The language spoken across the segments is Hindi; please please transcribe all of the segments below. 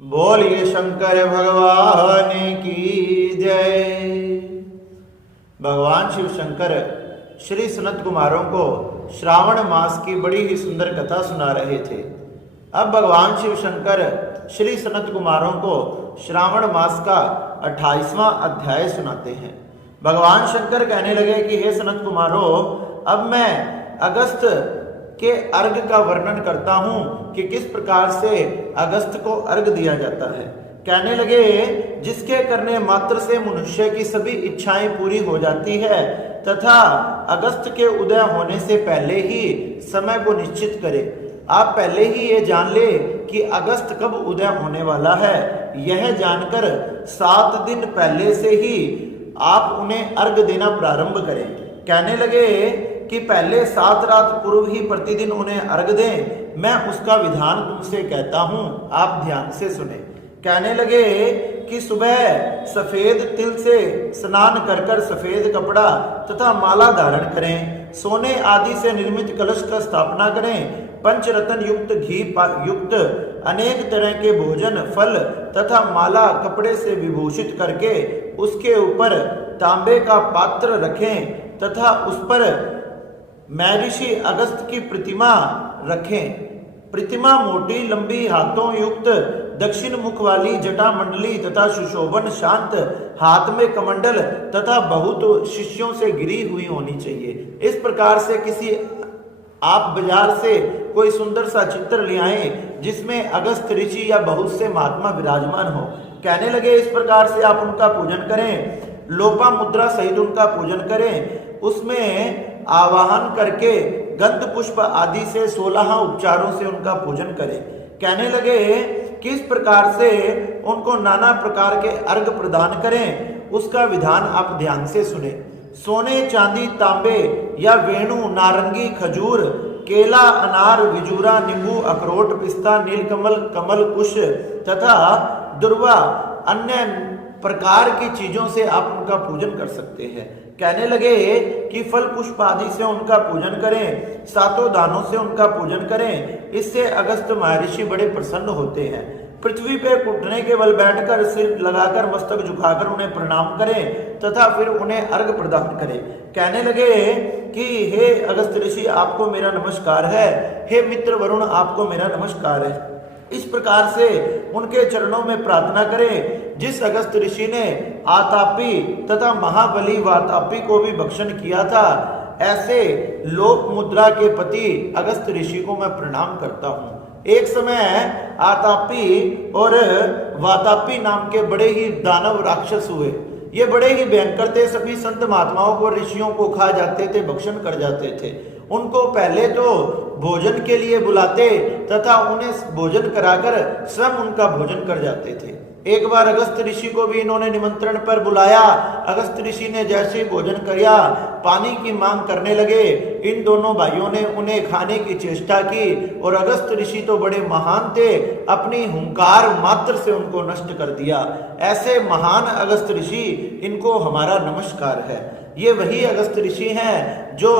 बोलिए शंकर भगवान की जय। भगवान शिव शंकर श्री सनत कुमारों को श्रावण मास की बड़ी ही सुंदर कथा सुना रहे थे। अब भगवान शिव शंकर श्री सनत कुमारों को श्रावण मास का 28वां अध्याय सुनाते हैं। भगवान शंकर कहने लगे कि हे सनत कुमारों, अब मैं अगस्त के अर्घ का वर्णन करता हूं कि किस प्रकार से अगस्त को अर्घ दिया जाता है। कहने लगे, जिसके करने मात्र से मनुष्य की सभी इच्छाएं पूरी हो जाती है तथा अगस्त के उदय होने से पहले ही समय को निश्चित करे। आप पहले ही ये जान ले कि अगस्त कब उदय होने वाला है। यह जानकर 7 दिन पहले से ही आप उन्हें अर्घ देना प्रारंभ करें। कहने लगे कि पहले 7 रात पूर्व ही प्रतिदिन उन्हें अर्घ दें। मैं उसका विधान तुमसे कहता हूं, आप ध्यान से सुने। कहने लगे कि सुबह सफेद तिल से स्नान कर कर सफेद कपड़ा तथा माला धारण करें। सोने आदि से निर्मित कलश का स्थापना करें। पंचरत्न युक्त घी युक्त अनेक तरह के भोजन, फल तथा माला कपड़े से विभूषित करके उसके ऊपर तांबे का पात्र रखें तथा उस पर महर्षि अगस्त की प्रतिमा रखें। प्रतिमा मोटी लंबी हाथों युक्त, दक्षिण मुख वाली, जटा मंडली तथा सुशोभन, शांत, हाथ में कमंडल तथा बहुत शिष्यों से घिरी हुई होनी चाहिए। इस प्रकार से किसी आप बाजार से कोई सुंदर सा चित्र ले आए जिसमें अगस्त ऋषि या बहुत से महात्मा विराजमान हो। कहने लगे, इस प्रकार से आप उनका पूजन करें। लोपा मुद्रा सहित उनका पूजन करें। उसमें आवाहन करके गंध पुष्प आदि से 16 उपचारों से उनका पूजन करें। कहने लगे, किस प्रकार से उनको नाना प्रकार के अर्घ प्रदान करें, उसका विधान आप ध्यान से सुने। सोने, चांदी, तांबे या वेणु, नारंगी, खजूर, केला, अनार, विजूरा, नींबू, अखरोट, पिस्ता, नीलकमल, कमल, कुश तथा दुर्वा अन्य प्रकार की चीजों से आप उनका पूजन कर सकते हैं। कहने लगे कि फल पुष्प आदि से उनका पूजन करें, 7 दानों से उनका पूजन करें। इससे अगस्त महर्षि बड़े प्रसन्न होते हैं। पृथ्वी पे घुटने के बल बैठकर, सिर लगाकर, मस्तक झुकाकर उन्हें प्रणाम करें तथा फिर उन्हें अर्घ प्रदान करें। कहने लगे कि हे अगस्त ऋषि, आपको मेरा नमस्कार है। हे मित्र वरुण, आपको मेरा नमस्कार है। इस प्रकार से उनके चरणों में प्रार्थना करें। जिस अगस्त ऋषि ने आतापी तथा महाबली वातापी को भी भक्षण किया था, ऐसे लोक मुद्रा के पति अगस्त ऋषि को मैं प्रणाम करता हूँ। एक समय आतापी और वातापी नाम के बड़े ही दानव राक्षस हुए। ये बड़े ही भयंकर थे। सभी संत महात्माओं को, ऋषियों को खा जाते थे, भक्षण कर जाते थे। उनको पहले तो भोजन के लिए बुलाते तथा उन्हें भोजन कराकर स्वयं उनका भोजन कर जाते थे। एक बार अगस्त ऋषि को भी इन्होंने निमंत्रण पर बुलाया। अगस्त ऋषि ने जैसे ही भोजन किया, पानी की मांग करने लगे। इन दोनों भाइयों ने उन्हें खाने की चेष्टा की और अगस्त ऋषि तो बड़े महान थे, अपनी हुंकार मात्र से उनको नष्ट कर दिया। ऐसे महान अगस्त ऋषि, इनको हमारा नमस्कार है। ये वही अगस्त ऋषि हैं जो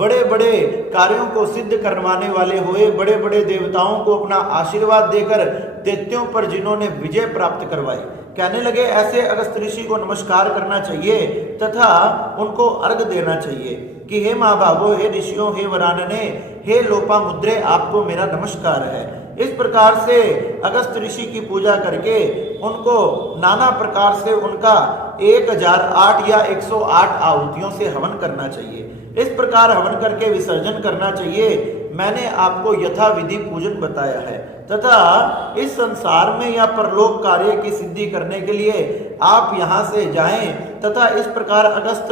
बड़े बड़े कार्यों को सिद्ध करवाने वाले हुए, बड़े बड़े देवताओं को अपना आशीर्वाद देकर दैत्यों पर जिन्होंने विजय प्राप्त करवाई। कहने लगे, ऐसे अगस्त ऋषि को नमस्कार करना चाहिए तथा उनको अर्घ देना चाहिए कि हे महाभागो, हे ऋषियों, हे वरानने, हे लोपा मुद्रे, आपको मेरा नमस्कार है। इस प्रकार से अगस्त ऋषि की पूजा करके उनको नाना प्रकार से उनका 1008 या 108 आहुतियों से हवन करना चाहिए। इस प्रकार हवन करके विसर्जन करना चाहिए। मैंने आपको यथा विधि पूजन बताया है तथा इस संसार में या परलोक कार्य की सिद्धि करने के लिए आप यहाँ से जाएं तथा इस प्रकार अगस्त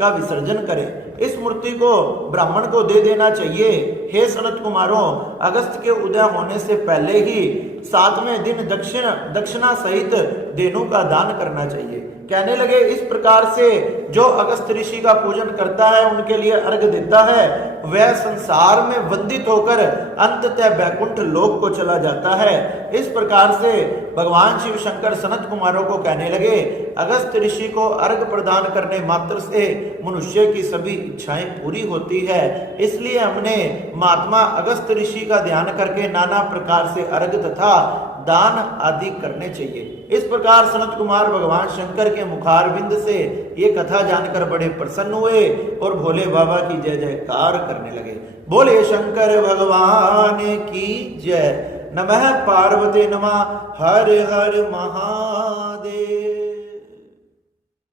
का विसर्जन करें। इस मूर्ति को ब्राह्मण को दे देना चाहिए। हे सनत कुमारों, अगस्त के उदय होने से पहले ही 7वें दिन दक्षिणा सहित देनों का दान करना चाहिए। कहने लगे, इस प्रकार से जो अगस्त ऋषि का पूजन करता है, उनके लिए अर्घ देता है, वह संसार में वंदित होकर अंततः बैकुंठ लोक को चला जाता है। इस प्रकार से भगवान शिव शंकर सनत कुमारों को कहने लगे, अगस्त ऋषि को अर्घ प्रदान करने मात्र से मनुष्य की सभी इच्छाएं पूरी होती है। इसलिए हमने महात्मा अगस्त ऋषि का ध्यान करके नाना प्रकार से अर्घ तथा दान आदि करने चाहिए। इस प्रकार सनत कुमार भगवान शंकर के मुखारविंद से ये कथा जानकर बड़े प्रसन्न हुए और भोले बाबा की जय जयकार करने लगे। बोले शंकर भगवान की जय। नमः पार्वती नमः। हर हर महादेव।